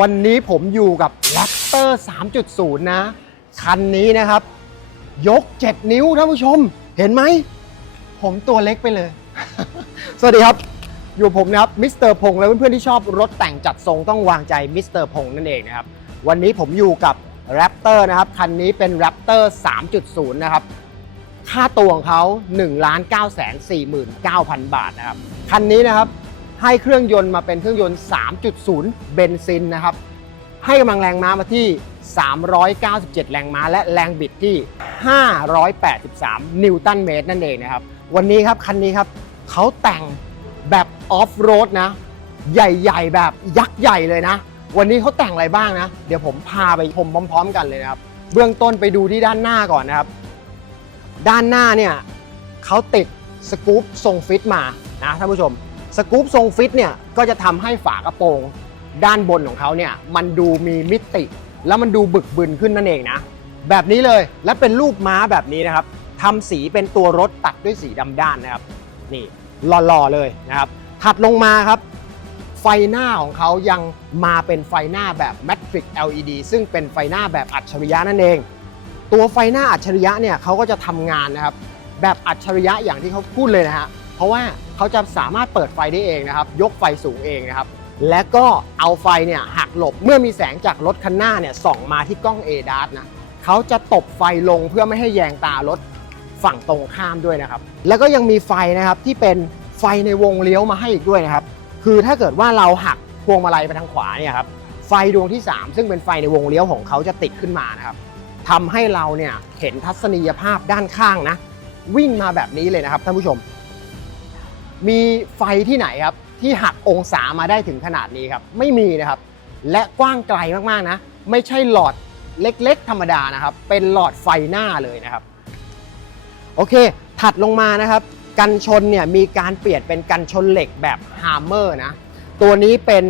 วันนี้ผมอยู่กับ Raptor 3.0 นะ คันนี้นะครับ ยก 7 นิ้วท่านผู้ชม เห็นไหม ผมตัวเล็กไปเลย สวัสดีครับ อยู่ผมนะครับมิสเตอร์พงษ์และเพื่อนๆที่ชอบรถแต่งจัดทรงต้องวางใจมิสเตอร์พงษ์นั่นเองนะครับ วันนี้ผมอยู่กับ Raptor นะครับ คันนี้เป็น Raptor 3.0 นะครับ ค่าตัวของเขา1 9 4 9 0 0 0 บาทนะครับ คันนี้นะครับ ให้เครื่องยนต์มาเป็นเครื่องยนต์ 3.0 เบนซินนะครับ ให้กำลังแรงม้ามาที่ 397 แรงม้า และแรงบิดที่ 583 นิวตันเมตรนั่นเองนะครับ วันนี้ครับคันนี้ครับเขาแต่งแบบออฟโรดนะ ใหญ่ๆ แบบยักษ์ใหญ่เลยนะ วันนี้เขาแต่งอะไรบ้างนะ เดี๋ยวผมพาไปชมพร้อม ๆ กันเลยนะครับ เบื้องต้นไปดูที่ด้านหน้าก่อนนะครับ ด้านหน้าเนี่ยเขาติดสกู๊ปทรงฟิตมานะท่านผู้ชม สกู๊ปทรงฟิตเนี่ยก็จะทำให้ฝากระโปรง ด้านบนของเขาเนี่ยมันดูมีมิติ แล้วมันดูบึกบึนขึ้นนั่นเองนะ แบบนี้เลยและเป็นรูปม้าแบบนี้นะครับทำสีเป็นตัวรถตัดด้วยสีดำด้านนะครับ นี่หล่อๆเลยนะครับถัดลงมาครับไฟหน้าของเขายังมาเป็นไฟหน้าแบบ Matrix LED ซึ่งเป็นไฟหน้าแบบอัจฉริยะนั่นเอง ตัวไฟหน้าอัจฉริยะเนี่ยเขาก็จะทำงานนะครับ แบบอัจฉริยะอย่างที่เขาพูดเลยนะฮะเพราะว่า เขาจะสามารถเปิดไฟได้เองนะครับ ยกไฟสูงเองนะครับ และก็เอาไฟเนี่ยหักหลบ เมื่อมีแสงจากรถคันหน้าเนี่ยส่องมาที่กล้อง a d a s นะเขาจะตบไฟลงเพื่อไม่ให้แยงตารถฝั่งตรงข้ามด้วยนะครับ แล้วก็ยังมีไฟนะครับที่เป็นไฟในวงเลี้ยวมาให้อีกด้วยนะครับ คือถ้าเกิดว่าเราหักพวงมาลัยไปทางขวาเนี่ยครับไฟดวงที่ 3 ซึ่งเป็นไฟในวงเลี้ยวของเขาจะติดขึ้นมานะครับทำให้เราเนี่ยเห็นทัศนียภาพด้านข้างนะ วิ่งมาแบบนี้เลยนะครับท่านผู้ชม มีไฟที่ไหนครับ ที่หักองศามาได้ถึงขนาดนี้ครับ ไม่มีนะครับ และกว้างไกลมากๆนะ ไม่ใช่หลอดเล็กๆ ธรรมดานะครับ เป็นหลอดไฟหน้าเลยนะครับ โอเค ถัดลงมานะครับ กันชนเนี่ยมีการเปลี่ยนเป็นกันชนเหล็กแบบฮาร์เมอร์นะ ตัวนี้เป็น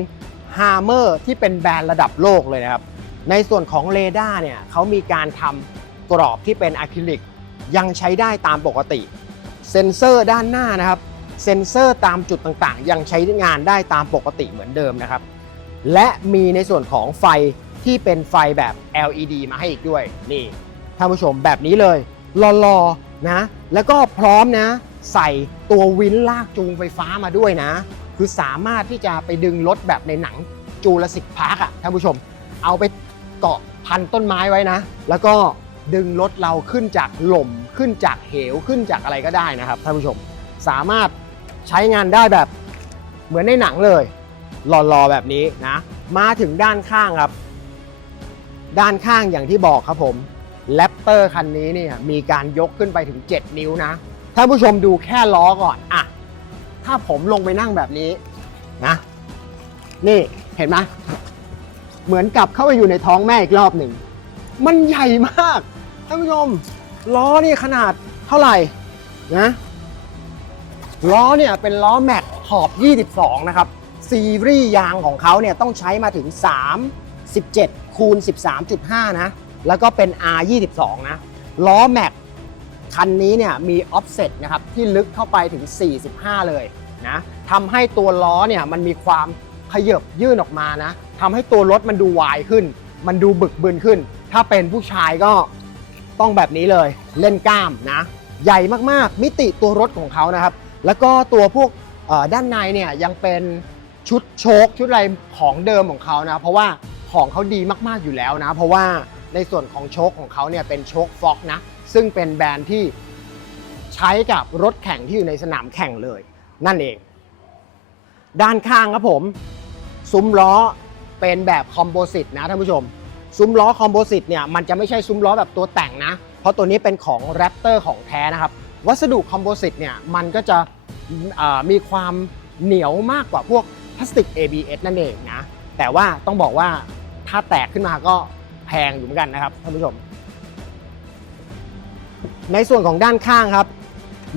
ฮาร์เมอร์ที่เป็นแบรนด์ระดับโลกเลยนะครับ ในส่วนของเรดาร์เนี่ยเขามีการทำกรอบที่เป็นอะคริลิกยังใช้ได้ตามปกติ เซ็นเซอร์ด้านหน้านะครับ เซ็นเซอร์ตามจุดต่างๆ ยังใช้งานได้ตามปกติเหมือนเดิมนะครับ และมีในส่วนของไฟที่เป็นไฟแบบ LED มาให้อีกด้วยนี่ท่านผู้ชมแบบนี้เลยรอๆนะ แล้วก็พร้อมนะ ใส่ตัววินลากจูงไฟฟ้ามาด้วยนะ คือสามารถที่จะไปดึงรถแบบในหนังจูราสสิกพาร์คอะท่านผู้ชม เอาไปเกาะพันต้นไม้ไว้นะ แล้วก็ดึงรถเราขึ้นจากหล่มขึ้นจากเหวขึ้นจากอะไรก็ได้นะครับท่านผู้ชม สามารถ ใช้งานได้แบบเหมือนในหนังเลย หล่อๆแบบนี้นะ มาถึงด้านข้างครับ ด้านข้างอย่างที่บอกครับผมแรปเตอร์คันนี้เนี่ยมีการยกขึ้นไปถึง 7 นิ้วนะท่านผู้ชมดูแค่ล้อก่อนอะถ้าผมลงไปนั่งแบบนี้นะ นี่เห็นไหมเหมือนกับเข้าไปอยู่ในท้องแม่อีกรอบหนึ่ง มันใหญ่มากท่านผู้ชมล้อนี่ขนาดเท่าไหร่นะ ล้อเนี่ยเป็นล้อแม็กขอบ 22 นะครับ ซีรีส์ยางของเขาเนี่ยต้องใช้มาถึง 3 17 คูณ 13.5 นะ แล้วก็เป็น R 22นะ ล้อแม็กคันนี้เนี่ยมีออฟเซ็ตนะครับ ที่ลึกเข้าไปถึง 45 เลยนะทำให้ตัวล้อเนี่ยมันมีความขยบยื่นออกมานะทำให้ตัวรถมันดูวายขึ้น มันดูบึกบึนขึ้น ถ้าเป็นผู้ชายก็ต้องแบบนี้เลย เล่นกล้ามนะ ใหญ่มากๆ มิติตัวรถของเขานะครับ แล้วก็ตัวพวกด้านในเนี่ยยังเป็นชุดโชคชุดอะไรของเดิมของเขานะ เพราะว่าของเขาดีมากๆอยู่แล้วนะ เพราะว่าในส่วนของโชคของเขาเนี่ยเป็นโชคฟ็อกนะ ซึ่งเป็นแบรนด์ที่ใช้กับรถแข่งที่อยู่ในสนามแข่งเลย นั่นเอง ด้านข้างครับผม ซุ้มล้อเป็นแบบคอมโพสิตนะท่านผู้ชม ซุ้มล้อคอมโพสิตเนี่ยมันจะไม่ใช่ซุ้มล้อแบบตัวแต่งนะ เพราะตัวนี้เป็นของแรปเตอร์ของแท้นะครับ วัสดุคอมโพสิตเนี่ยมันก็จะมีความเหนียวมากกว่าพวกพลาสติก ABS นั่นเองนะแต่ว่าต้องบอกว่าถ้าแตกขึ้นมาก็แพงอยู่เหมือนกันนะครับท่านผู้ชม ในส่วนของด้านข้างครับ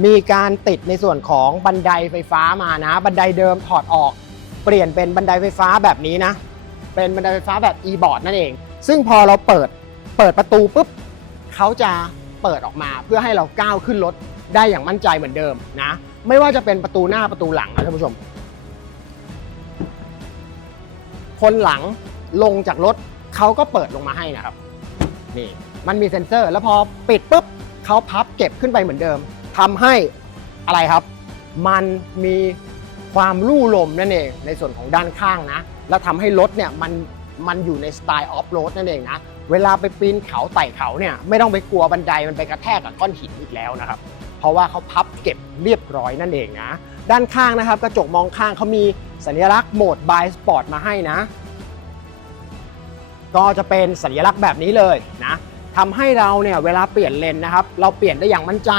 มีการติดในส่วนของบันไดไฟฟ้ามานะ บันไดเดิมถอดออก เปลี่ยนเป็นบันไดไฟฟ้าแบบนี้นะ เป็นบันไดไฟฟ้าแบบ e-board นั่นเอง ซึ่งพอเราเปิดเปิดประตูปุ๊บเขาจะ เปิดออกมา เพื่อให้เราก้าวขึ้นรถได้อย่างมั่นใจเหมือนเดิมนะ ไม่ว่าจะเป็นประตูหน้าประตูหลังนะท่านผู้ชม คนหลังลงจากรถเขาก็เปิดลงมาให้นะครับนี่มันมีเซ็นเซอร์ แล้วพอปิดปุ๊บเขาพับเก็บขึ้นไปเหมือนเดิมทำให้อะไรครับ มันมีความลู่ลมนั่นเองในส่วนของด้านข้างนะ แล้วทำให้รถเนี่ยมันมันอยู่ในสไตล์ออฟโรดนั่นเองนะ เวลาไปปีนเขาไต่เขาเนี่ยไม่ต้องไปกลัวบันไดมันไปกระแทกกับก้อนหินอีกแล้วนะครับ เพราะว่าเขาพับเก็บเรียบร้อยนั่นเองนะ ด้านข้างนะครับ กระจกมองข้างเขามีสัญลักษณ์โหมด by sport มาให้นะ ก็จะเป็นสัญลักษณ์แบบนี้เลยนะทำให้เราเนี่ยเวลาเปลี่ยนเลนนะครับ เราเปลี่ยนได้อย่างมั่นใจ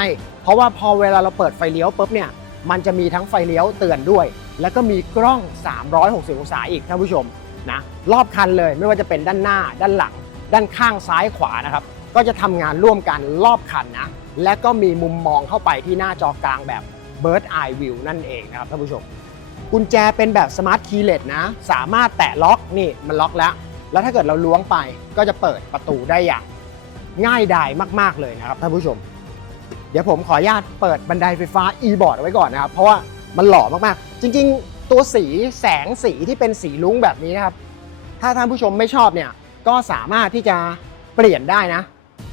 เพราะว่าพอเวลาเราเปิดไฟเลี้ยวปุ๊บเนี่ยมันจะมีทั้งไฟเลี้ยวเตือนด้วย แล้วก็มีกล้อง 360 องศาอีกท่านผู้ชมนะรอบคันเลยไม่ว่าจะเป็นด้านหน้าด้านหลัง ด้านข้างซ้ายขวานะครับ ก็จะทำงานร่วมกันรอบคันนะ และก็มีมุมมองเข้าไปที่หน้าจอกลางแบบ Bird Eye View นั่นเองนะครับท่านผู้ชม กุญแจเป็นแบบ Smart Keyless นะ สามารถแตะล็อกนี่มันล็อกแล้ว แล้วถ้าเกิดเราล้วงไปก็จะเปิดประตูได้อย่างง่ายดายมาก ๆ เลยนะครับท่านผู้ชม เดี๋ยวผมขออนุญาตเปิดบันไดไฟฟ้า e-board ไว้ก่อนนะครับ เพราะว่ามันหล่อมากๆ จริง ๆ ตัวสีแสงสีที่เป็นสีลุ้งแบบนี้นะครับ ถ้าท่านผู้ชมไม่ชอบเนี่ย ก็สามารถที่จะเปลี่ยนได้นะ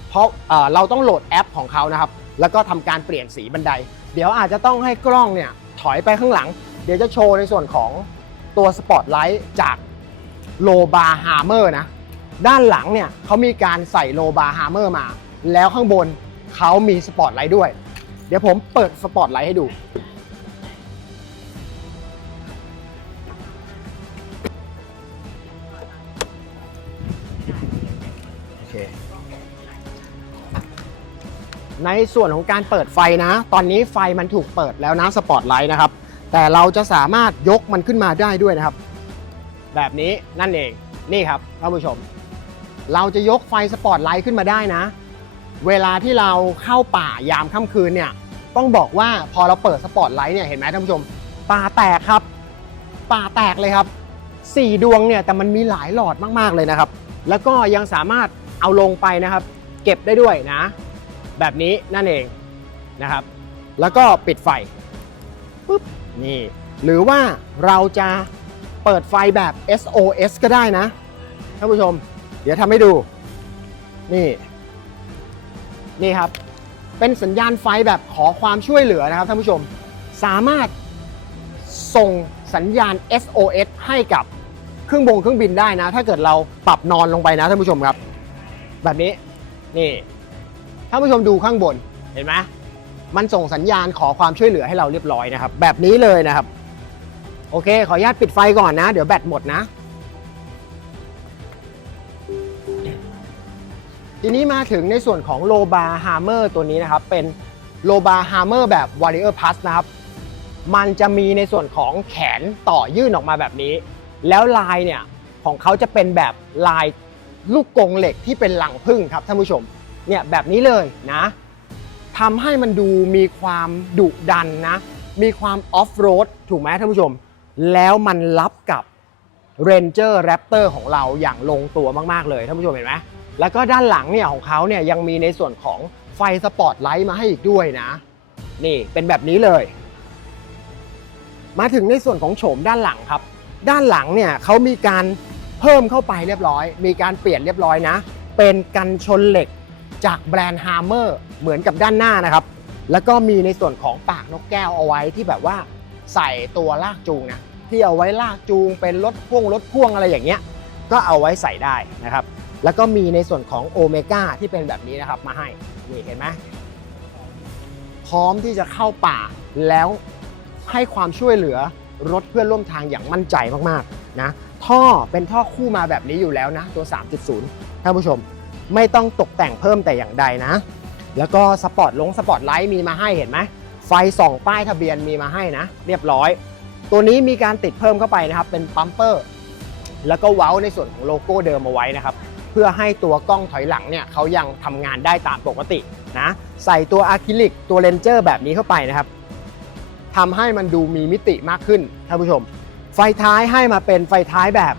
เพราะเอ่อเราต้องโหลดแอปของเขานะครับ แล้วก็ทำการเปลี่ยนสีบันได เดี๋ยวอาจจะต้องให้กล้องเนี่ยถอยไปข้างหลัง เดี๋ยวจะโชว์ในส่วนของตัวสปอตไลท์จากโลบาร์ฮาร์เมอร์นะ ด้านหลังเนี่ยเขามีการใส่โลบาร์ฮาร์เมอร์มา แล้วข้างบนเขามีสปอตไลท์ด้วย เดี๋ยวผมเปิดสปอตไลท์ให้ดู ในส่วนของการเปิดไฟนะ ตอนนี้ไฟมันถูกเปิดแล้วนะสปอตไลท์นะครับ แต่เราจะสามารถยกมันขึ้นมาได้ด้วยนะครับ แบบนี้นั่นเองนี่ครับท่านผู้ชม เราจะยกไฟสปอตไลท์ขึ้นมาได้นะ เวลาที่เราเข้าป่ายามค่ำคืนเนี่ยต้องบอกว่าพอเราเปิดสปอตไลท์เนี่ยเห็นไหมท่านผู้ชมป่าแตกครับป่าแตกเลยครับสี่ดวงเนี่ยแต่มันมีหลายหลอดมากๆเลยนะครับ แล้วก็ยังสามารถเอาลงไปนะครับ เก็บได้ด้วยนะ แบบนี้นั่นเองนะครับ แล้วก็ปิดไฟปุ๊บนี่หรือว่าเราจะเปิดไฟแบบ SOS ก็ได้นะท่านผู้ชม เดี๋ยวทำให้ดู นี่ นี่ครับ เป็นสัญญาณไฟแบบขอความช่วยเหลือนะครับท่านผู้ชม สามารถส่งสัญญาณ SOS ให้กับเครื่องบงเครื่องบินได้นะ ถ้าเกิดเราปรับนอนลงไปนะท่านผู้ชมครับ แบบนี้ นี่ ท่านผู้ชมดูข้างบนเห็นไหมมันส่งสัญญาณขอความช่วยเหลือให้เราเรียบร้อยนะครับ แบบนี้เลยนะครับ โอเค ขออนุญาตปิดไฟก่อนนะ เดี๋ยวแบตหมดนะ ทีนี้มาถึงในส่วนของโลบาร์ฮาร์เมอร์ตัวนี้นะครับ เป็นโลบาร์ฮาร์เมอร์แบบ Warrior Plus นะครับ มันจะมีในส่วนของแขนต่อยื่นออกมาแบบนี้ แล้วลายเนี่ยของเขาจะเป็นแบบลายลูกกงเหล็กที่เป็นหลังพึ่งครับท่านผู้ชม เนี่ยแบบนี้เลยนะทำให้มันดูมีความดุดันนะ มีความออฟโรดถูกไหมท่านผู้ชม แล้วมันรับกับ Ranger Raptor ของเราอย่างลงตัวมาก ๆ เลยท่านผู้ชมเห็นไหมแล้วก็ด้านหลังเนี่ยของเขาเนี่ยยังมีในส่วนของไฟสปอตไลท์มาให้อีกด้วยนะ นี่เป็นแบบนี้เลย มาถึงในส่วนของโฉมด้านหลังครับ ด้านหลังเนี่ยเขามีการเพิ่มเข้าไปเรียบร้อย มีการเปลี่ยนเรียบร้อยนะ เป็นกันชนเหล็ก จากแบรนด์ Hammer เหมือนกับด้านหน้านะครับ แล้วก็มีในส่วนของปากนกแก้วเอาไว้ที่แบบว่าใส่ตัวลากจูงนะที่เอาไว้ลากจูงเป็นรถพ่วงรถพ่วงอะไรอย่างเงี้ยก็เอาไว้ใส่ได้นะครับ แล้วก็มีในส่วนของโอเมก้าที่เป็นแบบนี้นะครับมาให้นี่เห็นไหมพร้อมที่จะเข้าป่าแล้วให้ความช่วยเหลือรถเพื่อนร่วมทางอย่างมั่นใจมากๆนะท่อเป็นท่อคู่มาแบบนี้อยู่แล้วนะตัว 3.0ท่านผู้ชม ไม่ต้องตกแต่งเพิ่มแต่อย่างใดนะ แล้วก็สปอร์ตลงสปอร์ตไลท์มีมาให้เห็นไหมไฟส่องป้ายทะเบียนมีมาให้นะ เรียบร้อย ตัวนี้มีการติดเพิ่มเข้าไปนะครับ เป็นปั๊มเปอร์แล้วก็เว้าในส่วนของโลโก้เดิมเอาไว้นะครับ เพื่อให้ตัวกล้องถอยหลังเนี่ยเขายังทำงานได้ตามปกตินะ ใส่ตัวอะคริลิกตัวเลนเจอร์แบบนี้เข้าไปนะครับทำให้มันดูมีมิติมากขึ้นท่านผู้ชม ไฟท้ายให้มาเป็นไฟท้ายแบบ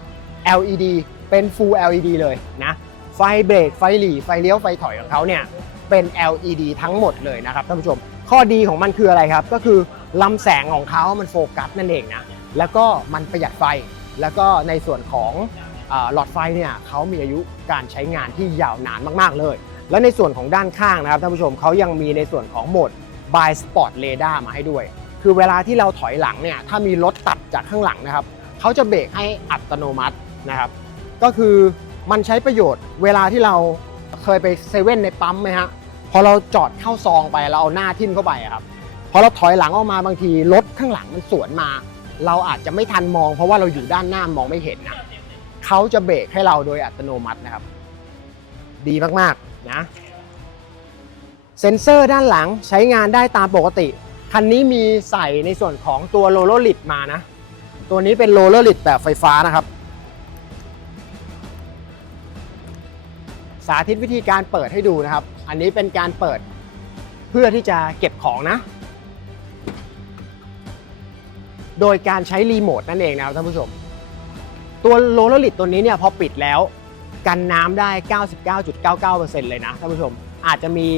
LED เป็น Full LED เลยนะ ไฟเบรกไฟหลีไฟเลี้ยวไฟถอยของเขาเนี่ยเป็น LED ทั้งหมดเลยนะครับท่านผู้ชม ข้อดีของมันคืออะไรครับ ก็คือลำแสงของเขามันโฟกัสนั่นเองนะแล้วก็มันประหยัดไฟ แล้วก็ในส่วนของหลอดไฟเนี่ยเขามีอายุการใช้งานที่ยาวนานมากๆเลย และในส่วนของด้านข้างนะครับท่านผู้ชมเขายังมีในส่วนของโหมด by spot radar มาให้ด้วย คือเวลาที่เราถอยหลังเนี่ยถ้ามีรถตัดจากข้างหลังนะครับเขาจะเบรกให้อัตโนมัตินะครับ ก็คือ มันใช้ประโยชน์เวลาที่เราเคยไปเซเว่นในปั๊มไหมฮะ พอเราจอดเข้าซองไปเราเอาหน้าทิ่มเข้าไปครับ พอเราถอยหลังออกมาบางทีรถข้างหลังมันสวนมา เราอาจจะไม่ทันมอง เพราะว่าเราอยู่ด้านหน้ามองไม่เห็นนะเขาจะเบรกให้เราโดยอัตโนมัตินะครับ ดีมากๆนะเซ็นเซอร์ด้านหลังใช้งานได้ตามปกติ คันนี้มีใส่ในส่วนของตัวโรลเลอร์ลิดมานะ ตัวนี้เป็นโรลเลอร์ลิดแบบไฟฟ้านะครับาธิตวิธีการเปิดให้ดูนะครับ อันนี้เป็นการเปิดเพื่อที่จะเก็บของนะ โดยการใช้รีโมทนั่นเองนะครับท่านผู้ชม ตัวโรลเลอร์ลิดตัวนี้เนี่ยพอปิดแล้วกันน้ำได้ 99.99%เลยนะท่านผู้ชม อาจจะมี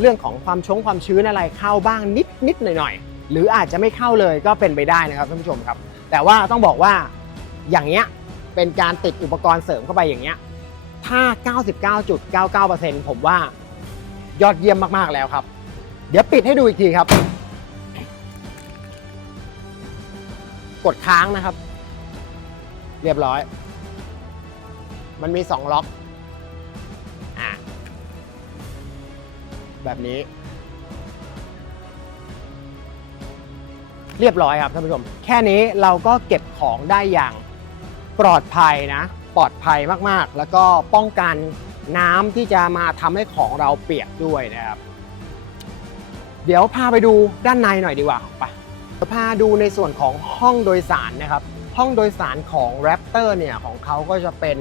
เรื่องของความชงความชื้นอะไรเข้าบ้างนิดนิดหน่อยหน่อยๆหรืออาจจะไม่เข้าเลยก็เป็นไปได้นะครับท่านผู้ชมครับ แต่ว่าต้องบอกว่าอย่างเงี้ยเป็นการติดอุปกรณ์เสริมเข้าไปอย่างเงี้ย ถ้า 99.99%ผมว่ายอดเยี่ยมมาก ๆ แล้วครับ เดี๋ยวปิดให้ดูอีกทีครับ กดค้างนะครับ เรียบร้อย มันมี 2 ล็อกอแบบนี้ เรียบร้อยครับท่านผู้ชม แค่นี้เราก็เก็บของได้อย่างปลอดภัยนะ ปลอดภัยมากๆ แล้วก็ป้องกันน้ำที่จะมาทำให้ของเราเปียกด้วยนะครับ เดี๋ยวพาไปดูด้านในหน่อยดีกว่าไปพาดูในส่วนของห้องโดยสารนะครับ ห้องโดยสารของ Raptor เนี่ยของเขาก็จะเป็น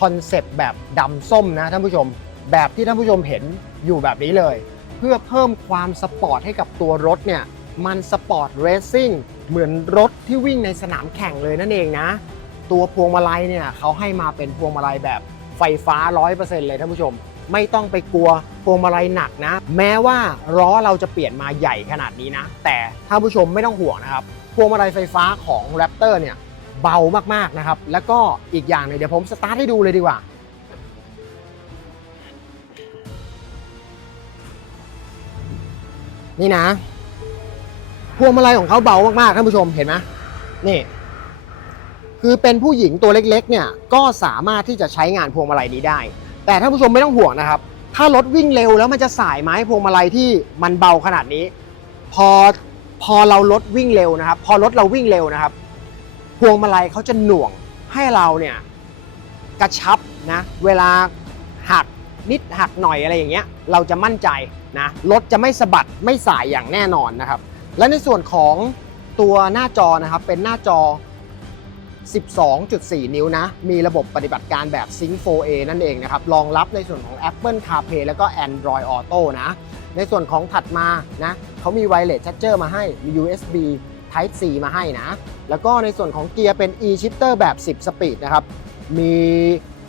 คอนเซปต์แบบดำส้มนะท่านผู้ชม แบบที่ท่านผู้ชมเห็นอยู่แบบนี้เลย เพื่อเพิ่มความสปอร์ตให้กับตัวรถเนี่ยมันสปอร์ตเรซซิ่งเหมือนรถที่วิ่งในสนามแข่งเลยนั่นเองนะ ตัวพวงมาลัยเนี่ยเขาให้มาเป็นพวงมาลัยแบบไฟฟ้า 100%เลยท่านผู้ชม ไม่ต้องไปกลัวพวงมาลัยหนักนะ แม้ว่าล้อเราจะเปลี่ยนมาใหญ่ขนาดนี้นะ แต่ท่านผู้ชมไม่ต้องห่วงนะครับ พวงมาลัยไฟฟ้าของ Raptor เนี่ยเบามากๆนะครับ แล้วก็อีกอย่างหนึงเดี๋ยวผมสตาร์ทให้ดูเลยดีกว่านี่นะ พวงมาลัยของเขาเบามากๆท่านผู้ชมเห็นไหมนี่ คือเป็นผู้หญิงตัวเล็กๆเนี่ยก็สามารถที่จะใช้งานพวงมาลัยนี้ได้ แต่ท่านผู้ชมไม่ต้องห่วงนะครับ ถ้ารถวิ่งเร็วแล้วมันจะสายไหมพวงมาลัยที่มันเบาขนาดนี้ พอพอเรารถวิ่งเร็วนะครับ พอรถเราวิ่งเร็วนะครับ พวงมาลัยเขาจะหน่วงให้เราเนี่ยกระชับนะเวลาหักนิดหักหน่อยอะไรอย่างเงี้ยเราจะมั่นใจนะรถจะไม่สะบัดไม่สายอย่างแน่นอนนะครับ และในส่วนของตัวหน้าจอนะครับเป็นหน้าจอ 12.4 นิ้วนะ มีระบบปฏิบัติการแบบ Sync 4A นั่นเองนะครับ รองรับในส่วนของ Apple CarPlay แล้วก็ Android Auto นะ ในส่วนของถัดมานะเขามี Wireless Charger มาให้ มี USB Type C มาให้นะ แล้วก็ในส่วนของเกียร์เป็น e-shifter แบบ 10 Speed นะครับ มี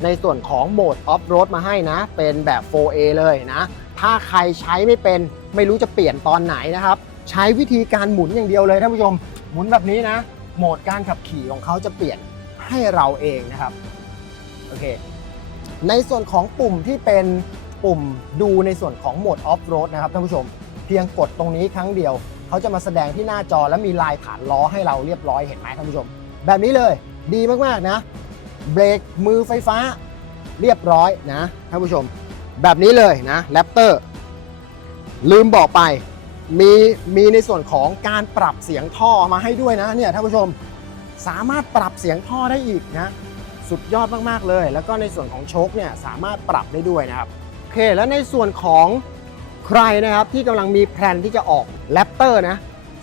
ในส่วนของโหมด Off Road มาให้นะ เป็นแบบ 4A เลยนะ ถ้าใครใช้ไม่เป็น ไม่รู้จะเปลี่ยนตอนไหนนะครับ ใช้วิธีการหมุนอย่างเดียวเลยท่านผู้ชม หมุนแบบนี้นะ โหมดการขับขี่ของเขาจะเปลี่ยนให้เราเองนะครับโอเคในส่วนของปุ่มที่เป็นปุ่มดูในส่วนของโหมดออฟโรดนะครับท่านผู้ชม เพียงกดตรงนี้ครั้งเดียว เขาจะมาแสดงที่หน้าจอและมีลายฐานล้อให้เราเรียบร้อยเห็นไหมท่านผู้ชม แบบนี้เลยดีมากๆนะเบรกมือไฟฟ้าเรียบร้อยนะท่านผู้ชม แบบนี้เลยนะแรปเตอร์ลืมบอกไป มีมีในส่วนของการปรับเสียงท่อมาให้ด้วยนะเนี่ยท่านผู้ชมสามารถปรับเสียงท่อได้อีกนะสุดยอดมากๆเลย แล้วก็ในส่วนของโชคเนี่ยสามารถปรับได้ด้วยนะครับโอเค แล้วในส่วนของใครนะครับที่กำลังมีแพลนที่จะออกแรปเตอร์นะ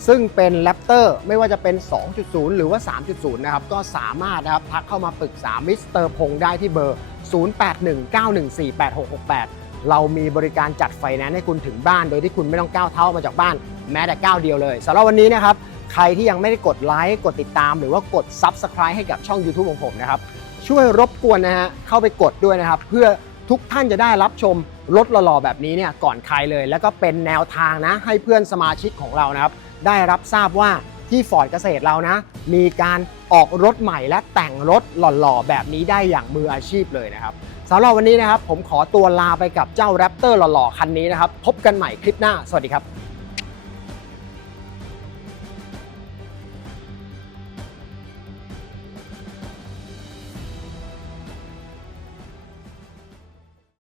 ซึ่งเป็นแรปเตอร์ไม่ว่าจะเป็น 2.0 หรือว่า 3.0 นะครับ ก็สามารถนะครับทักเข้ามาปรึกษามิสเตอร์พงษ์ได้ที่เบอร์ 0819148668 เรามีบริการจัดไฟแนนซ์ให้คุณถึงบ้าน โดยที่คุณไม่ต้องก้าวเท้ามาจากบ้านแม้แต่ก้าวเดียวเลยสำหรับวันนี้นะครับใครที่ยังไม่ได้กดไลค์กดติดตาม หรือว่ากด Subscribe ให้กับช่อง YouTube ของผมนะครับช่วยรบกวนนะฮะเข้าไปกดด้วยนะครับ เพื่อทุกท่านจะได้รับชมรถหล่อๆแบบนี้เนี่ยก่อนใครเลย แล้วก็เป็นแนวทางนะให้เพื่อนสมาชิกของเรานะครับ ได้รับทราบว่าที่ฟอร์ดเกษตรเรานะ มีการออกรถใหม่และแต่งรถหล่อๆแบบนี้ได้อย่างมืออาชีพเลยนะครับ สำหรับวันนี้นะครับผมขอตัวลาไปกับเจ้าแรปเตอร์หล่อๆ คันนี้นะครับ พบกันใหม่คลิปหน้า สวัสดีครับ